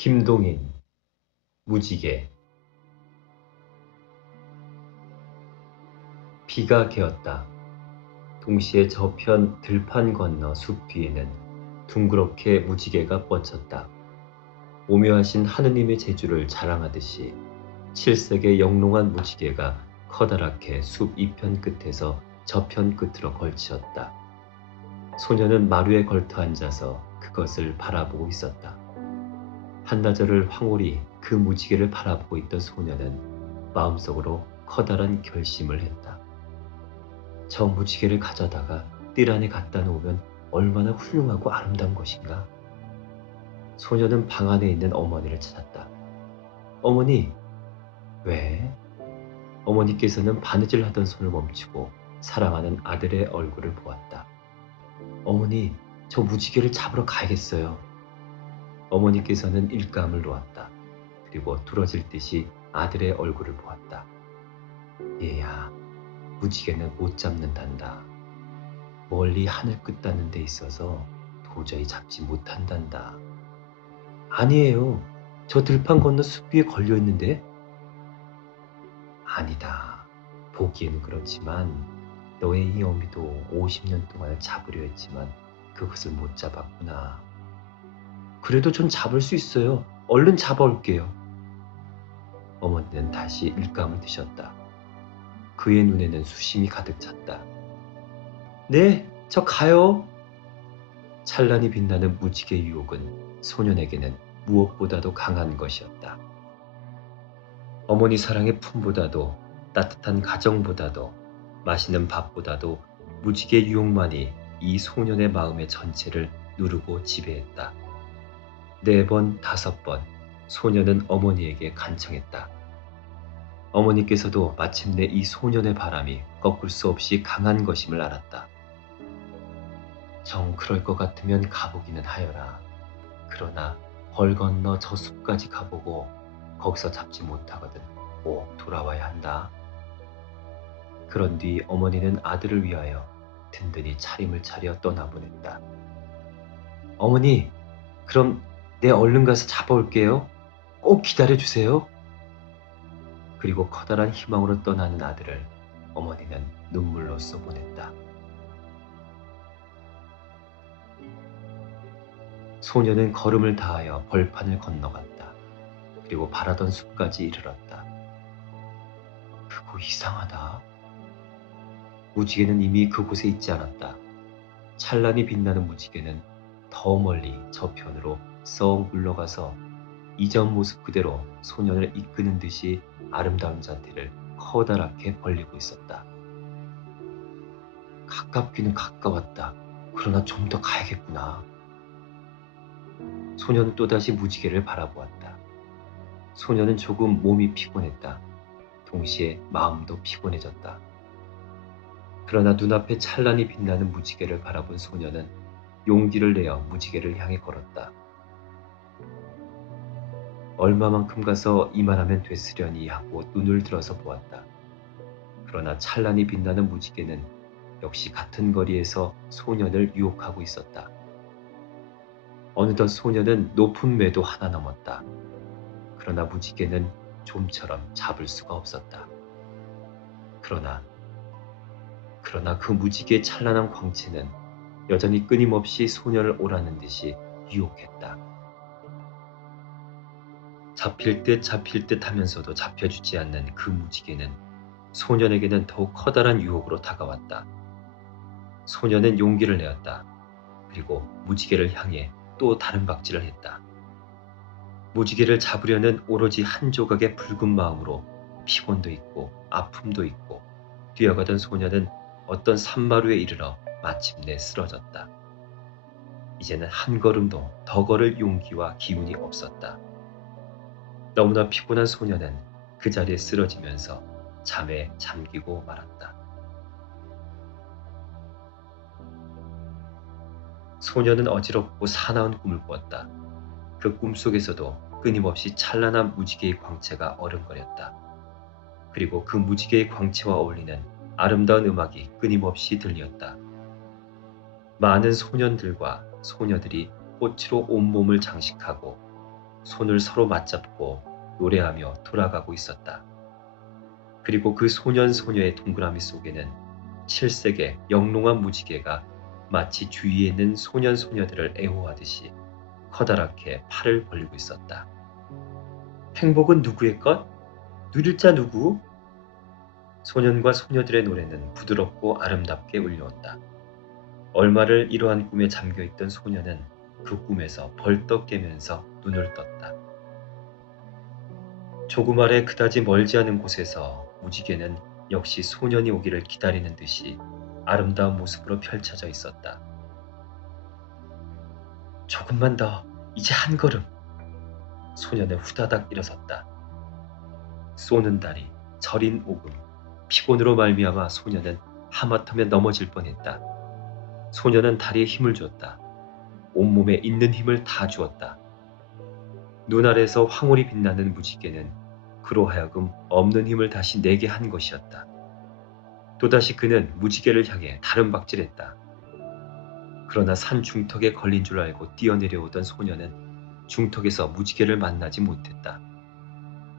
김동인, 무지개. 비가 개었다. 동시에 저편 들판 건너 숲 뒤에는 둥그렇게 무지개가 뻗쳤다. 오묘하신 하느님의 재주를 자랑하듯이 칠색의 영롱한 무지개가 커다랗게 숲 이편 끝에서 저편 끝으로 걸치었다. 소녀는 마루에 걸터 앉아서 그것을 바라보고 있었다. 한나절을 황홀히 그 무지개를 바라보고 있던 소녀는 마음속으로 커다란 결심을 했다. 저 무지개를 가져다가 뜰 안에 갖다 놓으면 얼마나 훌륭하고 아름다운 것인가. 소녀는 방 안에 있는 어머니를 찾았다. 어머니, 왜? 어머니께서는 바느질 하던 손을 멈추고 사랑하는 아들의 얼굴을 보았다. 어머니, 저 무지개를 잡으러 가야겠어요. 어머니께서는 일감을 놓았다. 그리고 두러질 듯이 아들의 얼굴을 보았다. 얘야, 무지개는 못 잡는단다. 멀리 하늘 끝 닿는 데 있어서 도저히 잡지 못한단다. 아니에요. 저 들판 건너 숲 위에 걸려 있는데. 아니다. 보기에는 그렇지만 너의 이 어미도 50년 동안 잡으려 했지만 그것을 못 잡았구나. 그래도 전 잡을 수 있어요. 얼른 잡아올게요. 어머니는 다시 일감을 드셨다. 그의 눈에는 수심이 가득 찼다. 네, 저 가요. 찬란히 빛나는 무지개 유혹은 소년에게는 무엇보다도 강한 것이었다. 어머니 사랑의 품보다도 따뜻한 가정보다도 맛있는 밥보다도 무지개 유혹만이 이 소년의 마음의 전체를 누르고 지배했다. 4번, 5번 소년은 어머니에게 간청했다. 어머니께서도 마침내 이 소년의 바람이 꺾을 수 없이 강한 것임을 알았다. 정 그럴 것 같으면 가보기는 하여라. 그러나 벌 건너 저 숲까지 가보고 거기서 잡지 못하거든 꼭 돌아와야 한다. 그런 뒤 어머니는 아들을 위하여 든든히 차림을 차려 떠나보냈다. 어머니, 그럼 내 얼른 가서 잡아올게요. 꼭 기다려주세요. 그리고 커다란 희망으로 떠나는 아들을 어머니는 눈물로 쏘보냈다. 소녀는 걸음을 다하여 벌판을 건너갔다. 그리고 바라던 숲까지 이르렀다. 그곳 이상하다. 무지개는 이미 그곳에 있지 않았다. 찬란히 빛나는 무지개는 더 멀리 저편으로 썩 물러가서 이전 모습 그대로 소년을 이끄는 듯이 아름다운 자태를 커다랗게 벌리고 있었다. 가깝기는 가까웠다. 그러나 좀 더 가야겠구나. 소년은 또다시 무지개를 바라보았다. 소년은 조금 몸이 피곤했다. 동시에 마음도 피곤해졌다. 그러나 눈앞에 찬란히 빛나는 무지개를 바라본 소년은 용기를 내어 무지개를 향해 걸었다. 얼마만큼 가서 이만하면 됐으려니 하고 눈을 들어서 보았다. 그러나 찬란히 빛나는 무지개는 역시 같은 거리에서 소년을 유혹하고 있었다. 어느덧 소년은 높은 매도 하나 넘었다. 그러나 무지개는 좀처럼 잡을 수가 없었다. 그러나 그 무지개의 찬란한 광채는 여전히 끊임없이 소년을 오라는 듯이 유혹했다. 잡힐 듯 하면서도 잡혀주지 않는 그 무지개는 소년에게는 더욱 커다란 유혹으로 다가왔다. 소년은 용기를 내었다. 그리고 무지개를 향해 또 다른 박질을 했다. 무지개를 잡으려는 오로지 한 조각의 붉은 마음으로 피곤도 있고 아픔도 있고 뛰어가던 소년은 어떤 산마루에 이르러 마침내 쓰러졌다. 이제는 한 걸음도 더 걸을 용기와 기운이 없었다. 너무나 피곤한 소년은 그 자리에 쓰러지면서 잠에 잠기고 말았다. 소년은 어지럽고 사나운 꿈을 꾸었다. 그 꿈속에서도 끊임없이 찬란한 무지개의 광채가 어른거렸다. 그리고 그 무지개의 광채와 어울리는 아름다운 음악이 끊임없이 들렸다. 많은 소년들과 소녀들이 꽃으로 온몸을 장식하고 손을 서로 맞잡고 노래하며 돌아가고 있었다. 그리고 그 소년 소녀의 동그라미 속에는 칠색의 영롱한 무지개가 마치 주위에 있는 소년 소녀들을 애호하듯이 커다랗게 팔을 벌리고 있었다. 행복은 누구의 것? 누릴 자 누구? 소년과 소녀들의 노래는 부드럽고 아름답게 울려온다. 얼마를 이러한 꿈에 잠겨있던 소년은 그 꿈에서 벌떡 깨면서 눈을 떴다. 조금 아래 그다지 멀지 않은 곳에서 무지개는 역시 소년이 오기를 기다리는 듯이 아름다운 모습으로 펼쳐져 있었다. 조금만 더, 이제 한 걸음. 소년은 후다닥 일어섰다. 쏘는 다리, 저린 오금, 피곤으로 말미암아 소년은 하마터면 넘어질 뻔했다. 소년은 다리에 힘을 줬다. 온몸에 있는 힘을 다 주었다. 눈 아래서 황홀히 빛나는 무지개는 그로 하여금 없는 힘을 다시 내게 한 것이었다. 또다시 그는 무지개를 향해 다른 박질했다. 그러나 산 중턱에 걸린 줄 알고 뛰어내려오던 소년은 중턱에서 무지개를 만나지 못했다.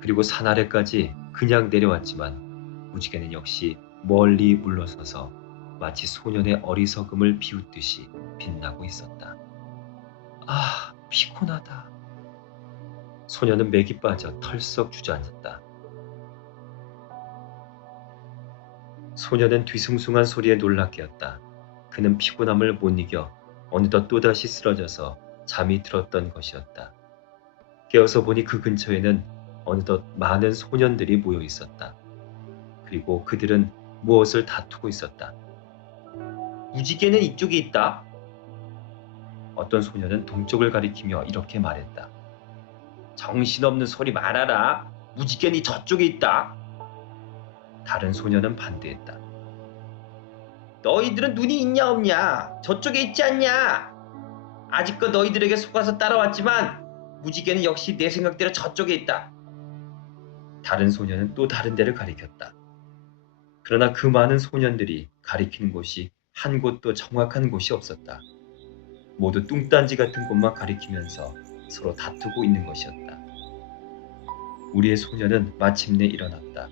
그리고 산 아래까지 그냥 내려왔지만 무지개는 역시 멀리 물러서서 마치 소년의 어리석음을 비웃듯이 빛나고 있었다. 아, 피곤하다. 소년은 맥이 빠져 털썩 주저앉았다. 소년은 뒤숭숭한 소리에 놀라 깨었다. 그는 피곤함을 못 이겨 어느덧 또다시 쓰러져서 잠이 들었던 것이었다. 깨어서 보니 그 근처에는 어느덧 많은 소년들이 모여 있었다. 그리고 그들은 무엇을 다투고 있었다. 무지개는 이쪽에 있다. 어떤 소년은 동쪽을 가리키며 이렇게 말했다. 정신없는 소리 말아라. 무지개는 저쪽에 있다. 다른 소년은 반대했다. 너희들은 눈이 있냐 없냐? 저쪽에 있지 않냐? 아직껏 너희들에게 속아서 따라왔지만 무지개는 역시 내 생각대로 저쪽에 있다. 다른 소년은 또 다른 데를 가리켰다. 그러나 그 많은 소년들이 가리키는 곳이 한 곳도 정확한 곳이 없었다. 모두 뚱딴지 같은 곳만 가리키면서 서로 다투고 있는 것이었다. 우리의 소년은 마침내 일어났다.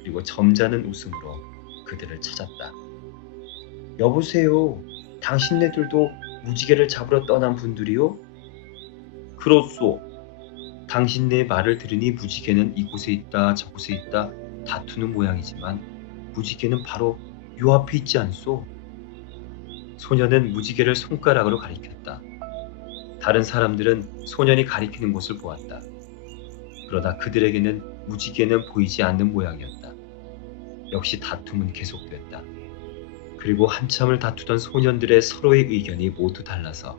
그리고 점잖은 웃음으로 그들을 찾았다. 여보세요. 당신네들도 무지개를 잡으러 떠난 분들이요? 그렇소. 당신네의 말을 들으니 무지개는 이곳에 있다 저곳에 있다 다투는 모양이지만 무지개는 바로 요 앞에 있지 않소? 소년은 무지개를 손가락으로 가리켰다. 다른 사람들은 소년이 가리키는 곳을 보았다. 그러나 그들에게는 무지개는 보이지 않는 모양이었다. 역시 다툼은 계속됐다. 그리고 한참을 다투던 소년들의 서로의 의견이 모두 달라서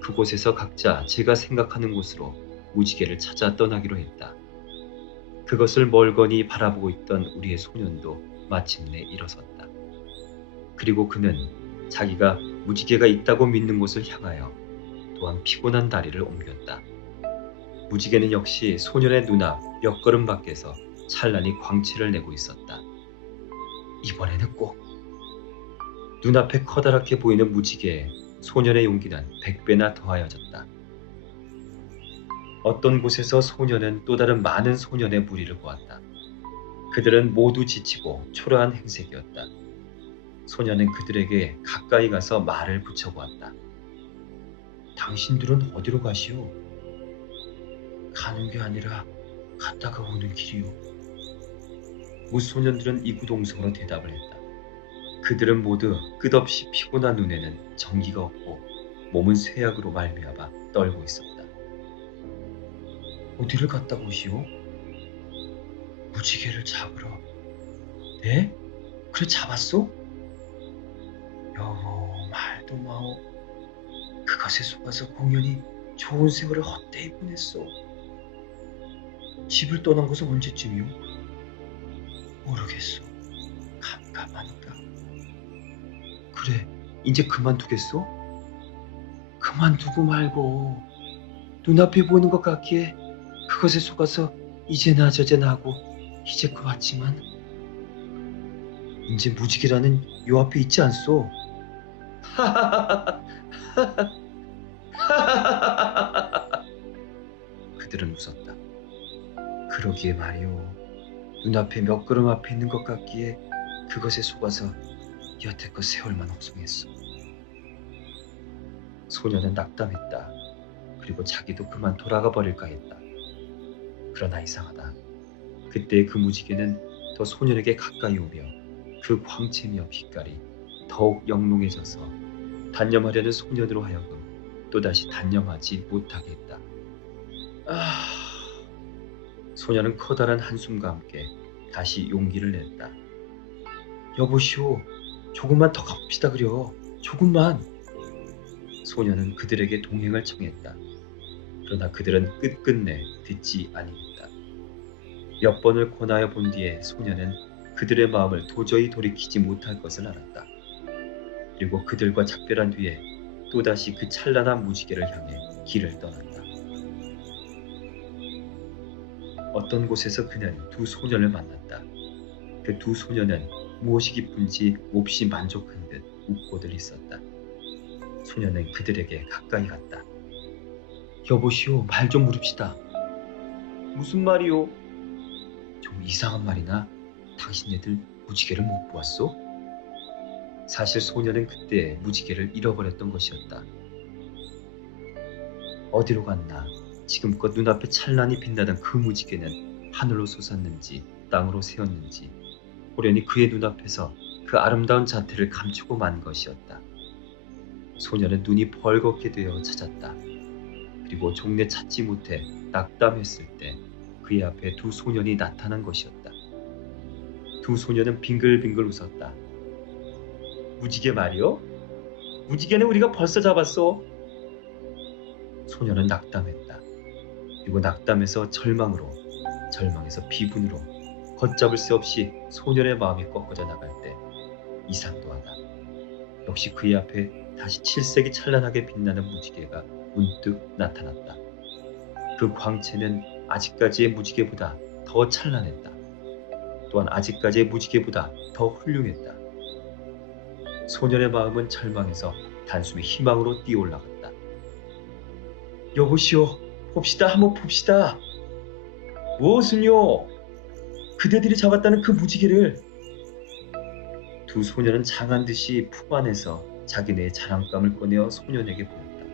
그곳에서 각자 제가 생각하는 곳으로 무지개를 찾아 떠나기로 했다. 그것을 멀거니 바라보고 있던 우리의 소년도 마침내 일어섰다. 그리고 그는 자기가 무지개가 있다고 믿는 곳을 향하여 또한 피곤한 다리를 옮겼다. 무지개는 역시 소년의 눈앞 몇 걸음 밖에서 찬란히 광채를 내고 있었다. 이번에는 꼭 눈앞에 커다랗게 보이는 무지개에 소년의 용기는 100배나 더하여졌다. 어떤 곳에서 소년은 또 다른 많은 소년의 무리를 보았다. 그들은 모두 지치고 초라한 행색이었다. 소년은 그들에게 가까이 가서 말을 붙여보았다. 당신들은 어디로 가시오? 가는 게 아니라 갔다가 오는 길이오. 무소년들은 이구동성으로 대답을 했다. 그들은 모두 끝없이 피곤한 눈에는 전기가 없고 몸은 쇠약으로 말미암아 떨고 있었다. 어디를 갔다 오시오? 무지개를 잡으러. 네? 그래 잡았소? 여보 말도 마오. 그것에 속아서 공연히 좋은 세월을 헛되이 보냈소. 집을 떠난 것은 언제쯤이오? 모르겠소. 깜깜하니까. 그래, 이제 그만두겠소? 그만두고 말고 눈앞에 보이는 것 같기에 그것에 속아서 이제나 저제나 하고 이제껏 왔지만 이제 무지개라는 요 앞에 있지 않소? 그들은 웃었다. 그러기에 말이오. 눈앞에 몇 걸음 앞에 있는 것 같기에 그것에 속아서 여태껏 세월만 옥송했어. 소녀는 낙담했다. 그리고 자기도 그만 돌아가 버릴까 했다. 그러나 이상하다. 그때의 그 무지개는 더 소년에게 가까이 오며 그 광채며 빛깔이 더욱 영롱해져서 단념하려는 소년으로 하여금 또다시 단념하지 못하게 했다. 아... 소년은 커다란 한숨과 함께 다시 용기를 냈다. 여보시오, 조금만 더 가봅시다 그려. 조금만. 소년은 그들에게 동행을 청했다. 그러나 그들은 끝끝내 듣지 아니했다. 몇 번을 권하여 본 뒤에 소년은 그들의 마음을 도저히 돌이키지 못할 것을 알았다. 그리고 그들과 작별한 뒤에 또다시 그 찬란한 무지개를 향해 길을 떠났다. 어떤 곳에서 그는 두 소년을 만났다. 그 두 소년은 무엇이 기쁜지 몹시 만족한 듯 웃고들 있었다. 소년은 그들에게 가까이 갔다. 여보시오, 말 좀 물읍시다. 무슨 말이오? 좀 이상한 말이나 당신네들 무지개를 못 보았소? 사실 소년은 그때 무지개를 잃어버렸던 것이었다. 어디로 갔나? 지금껏 눈앞에 찬란히 빛나던 그 무지개는 하늘로 솟았는지 땅으로 새었는지 호련히 그의 눈앞에서 그 아름다운 자태를 감추고 만 것이었다. 소년은 눈이 벌겋게 되어 찾았다. 그리고 종래 찾지 못해 낙담했을 때 그의 앞에 두 소년이 나타난 것이었다. 두 소년은 빙글빙글 웃었다. 무지개 말이요? 무지개는 우리가 벌써 잡았어. 소년은 낙담했다. 그리고 낙담에서 절망으로, 절망에서 비분으로 걷잡을 새 없이 소년의 마음이 꺾어져 나갈 때 이상도 하다. 역시 그의 앞에 다시 칠색이 찬란하게 빛나는 무지개가 문득 나타났다. 그 광채는 아직까지의 무지개보다 더 찬란했다. 또한 아직까지의 무지개보다 더 훌륭했다. 소년의 마음은 절망에서 단숨에 희망으로 뛰어올라갔다. 여보시오, 봅시다, 한번 봅시다. 무엇을요? 그대들이 잡았다는 그 무지개를. 두 소년은 장한 듯이 품 안에서 자기네의 장난감을 꺼내어 소년에게 보였다.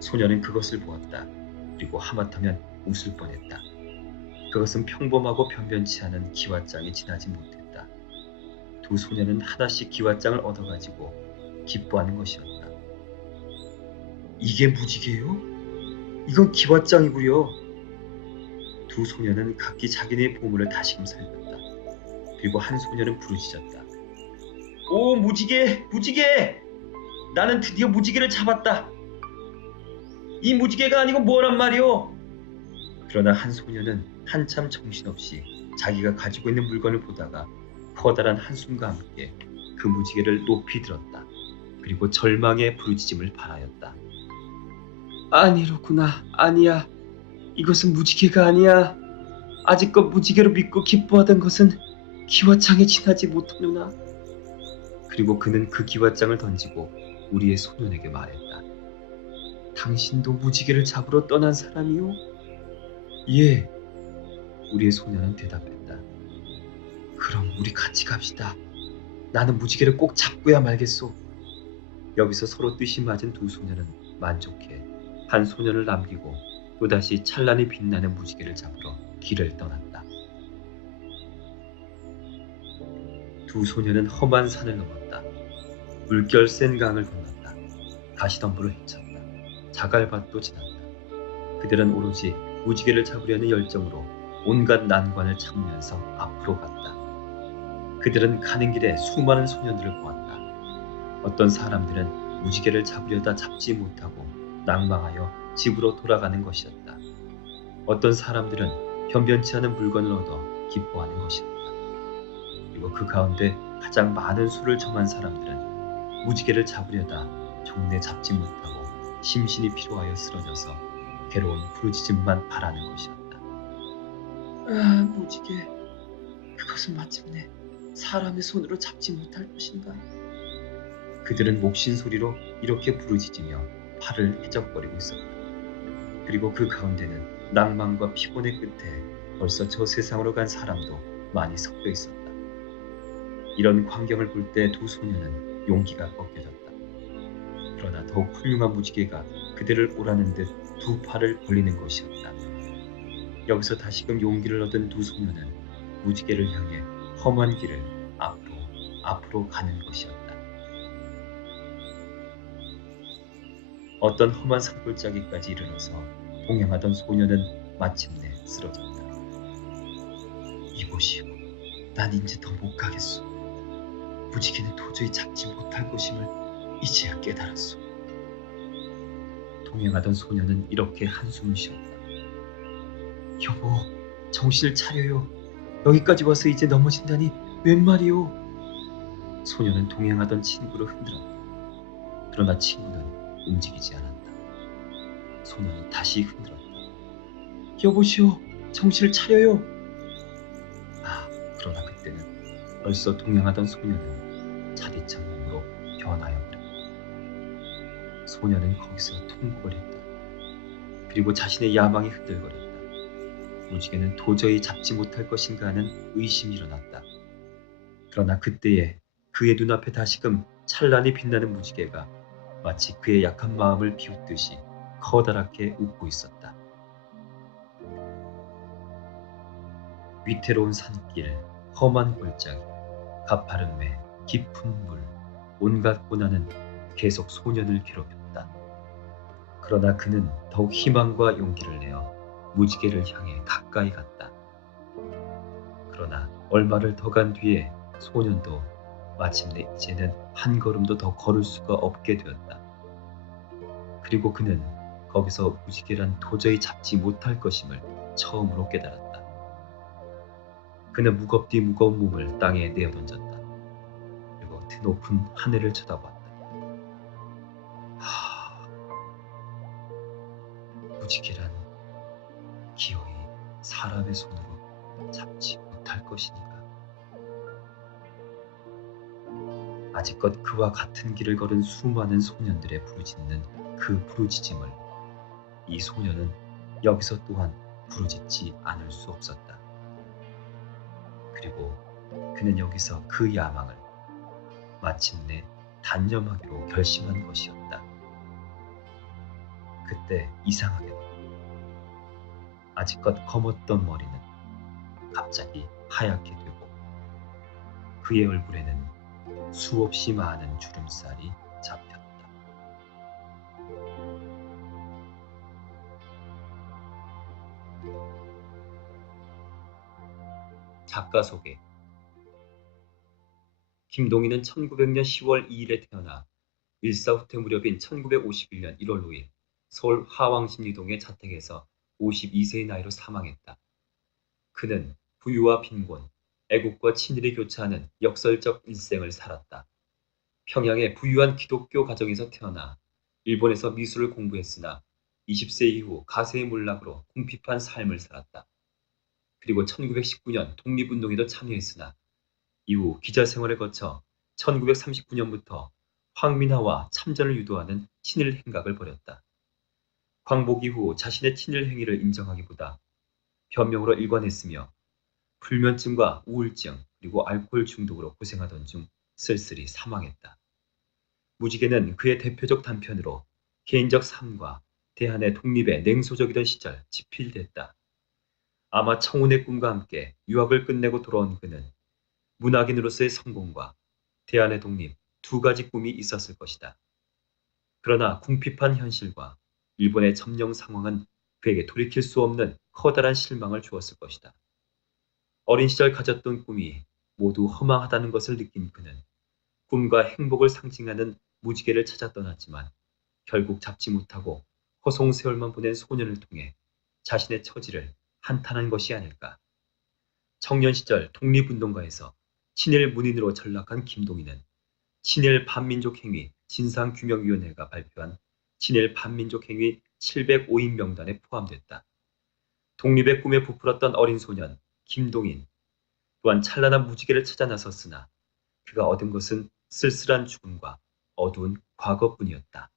소년은 그것을 보았다. 그리고 하마터면 웃을 뻔했다. 그것은 평범하고 변변치 않은 기왓장에 지나지 못했다. 두 소년은 하나씩 기왓장을 얻어가지고 기뻐하는 것이었다. 이게 무지개요? 이건 기왓장이구려. 두 소년은 각기 자기네의 보물을 다시금 살폈다. 그리고 한 소년은 부르짖었다. 오, 무지개! 무지개! 나는 드디어 무지개를 잡았다. 이 무지개가 아니고 뭐란 말이오? 그러나 한 소년은 한참 정신없이 자기가 가지고 있는 물건을 보다가 커다란 한숨과 함께 그 무지개를 높이 들었다. 그리고 절망의 부르짖음을 발하였다. 아니로구나. 아니야. 이것은 무지개가 아니야. 아직껏 무지개로 믿고 기뻐하던 것은 기왓장에 지나지 못하노나. 그리고 그는 그 기왓장을 던지고 우리의 소년에게 말했다. 당신도 무지개를 잡으러 떠난 사람이요? 예. 우리의 소년은 대답했다. 그럼 우리 같이 갑시다. 나는 무지개를 꼭 잡고야 말겠소. 여기서 서로 뜻이 맞은 두 소년은 만족해 한 소년을 남기고 또다시 찬란히 빛나는 무지개를 잡으러 길을 떠났다. 두 소년은 험한 산을 넘었다. 물결 센 강을 건넜다. 가시덤불을 헤쳤다. 자갈밭도 지났다. 그들은 오로지 무지개를 잡으려는 열정으로 온갖 난관을 참으면서 앞으로 갔다. 그들은 가는 길에 수많은 소년들을 보았다. 어떤 사람들은 무지개를 잡으려다 잡지 못하고 낭망하여 집으로 돌아가는 것이었다. 어떤 사람들은 변변치 않은 물건을 얻어 기뻐하는 것이었다. 그리고 그 가운데 가장 많은 수를 정한 사람들은 무지개를 잡으려다 종래 잡지 못하고 심신이 피로하여 쓰러져서 괴로운 부르짖음만 바라는 것이었다. 아, 무지개. 그것은 마침내 사람의 손으로 잡지 못할 것인가? 그들은 목신 소리로 이렇게 부르짖으며 팔을 희적거리고 있었다. 그리고 그 가운데는 낭만과 피곤의 끝에 벌써 저 세상으로 간 사람도 많이 섞여 있었다. 이런 광경을 볼 때 두 소녀는 용기가 꺾여졌다. 그러나 더욱 훌륭한 무지개가 그들을 오라는 듯 두 팔을 벌리는 것이었다. 여기서 다시금 용기를 얻은 두 소녀는 무지개를 향해 험한 길을 앞으로 앞으로 가는 것이었다. 어떤 험한 산골짜기까지 이르러서 동행하던 소녀는 마침내 쓰러졌다. 이보시오, 난 이제 더 못 가겠소. 무지개는 도저히 잡지 못할 것임을 이제야 깨달았소. 동행하던 소녀는 이렇게 한숨을 쉬었다. 여보, 정신을 차려요. 여기까지 와서 이제 넘어진다니 웬 말이오? 소녀는 동행하던 친구를 흔들었다. 그러나 친구는 움직이지 않았다. 소녀는 다시 흔들었다. 여보시오, 정신을 차려요. 그러나 그때는 벌써 동행하던 소녀는 차디찬 몸으로 변하여 버렸다. 소녀는 거기서 통곡을 했다. 그리고 자신의 야망이 흔들거렸다. 무지개는 도저히 잡지 못할 것인가 하는 의심이 일어났다. 그러나 그때에 그의 눈앞에 다시금 찬란히 빛나는 무지개가 마치 그의 약한 마음을 비웃듯이 커다랗게 웃고 있었다. 위태로운 산길, 험한 골짜기, 가파른 매, 깊은 물, 온갖 고난은 계속 소년을 괴롭혔다. 그러나 그는 더욱 희망과 용기를 내어 무지개를 향해 가까이 갔다. 그러나 얼마를 더 간 뒤에 소년도 마침내 이제는 한 걸음도 더 걸을 수가 없게 되었다. 그리고 그는 거기서 무지개란 도저히 잡지 못할 것임을 처음으로 깨달았다. 그는 무겁디 무거운 몸을 땅에 내어던졌다. 그리고 드높은 하늘을 쳐다봤다. 무지개란 기어이 사람의 손으로 잡지 못할 것이니까. 아직껏 그와 같은 길을 걸은 수많은 소년들의 부르짖는 그 부르짖음을 이 소년은 여기서 또한 부르짖지 않을 수 없었다. 그리고 그는 여기서 그 야망을 마침내 단념하기로 결심한 것이었다. 그때 이상하게도 아직껏 검었던 머리는 갑자기 하얗게 되고 그의 얼굴에는 수없이 많은 주름살이 잡혔다. 작가 소개. 김동희는 1900년 10월 2일에 태어나 일사후퇴 무렵인 1951년 1월 5일 서울 화왕십리동의 자택에서 52세의 나이로 사망했다. 그는 부유와 빈곤, 애국과 친일이 교차하는 역설적 일생을 살았다. 평양의 부유한 기독교 가정에서 태어나 일본에서 미술을 공부했으나 20세 이후 가세의 몰락으로 궁핍한 삶을 살았다. 그리고 1919년 독립운동에도 참여했으나 이후 기자 생활을 거쳐 1939년부터 황민하와 참전을 유도하는 친일 행각을 벌였다. 광복 이후 자신의 친일 행위를 인정하기보다 변명으로 일관했으며 불면증과 우울증 그리고 알코올 중독으로 고생하던 중 쓸쓸히 사망했다. 무지개는 그의 대표적 단편으로 개인적 삶과 대한의 독립에 냉소적이던 시절 집필됐다. 아마 청운의 꿈과 함께 유학을 끝내고 돌아온 그는 문학인으로서의 성공과 대한의 독립 두 가지 꿈이 있었을 것이다. 그러나 궁핍한 현실과 일본의 점령 상황은 그에게 돌이킬 수 없는 커다란 실망을 주었을 것이다. 어린 시절 가졌던 꿈이 모두 허망하다는 것을 느낀 그는 꿈과 행복을 상징하는 무지개를 찾아 떠났지만 결국 잡지 못하고 허송세월만 보낸 소년을 통해 자신의 처지를 한탄한 것이 아닐까. 청년 시절 독립운동가에서 친일 문인으로 전락한 김동희는 친일 반민족행위 진상규명위원회가 발표한 친일 반민족행위 705인 명단에 포함됐다. 독립의 꿈에 부풀었던 어린 소년 김동인 또한 찬란한 무지개를 찾아 나섰으나 그가 얻은 것은 쓸쓸한 죽음과 어두운 과거뿐이었다.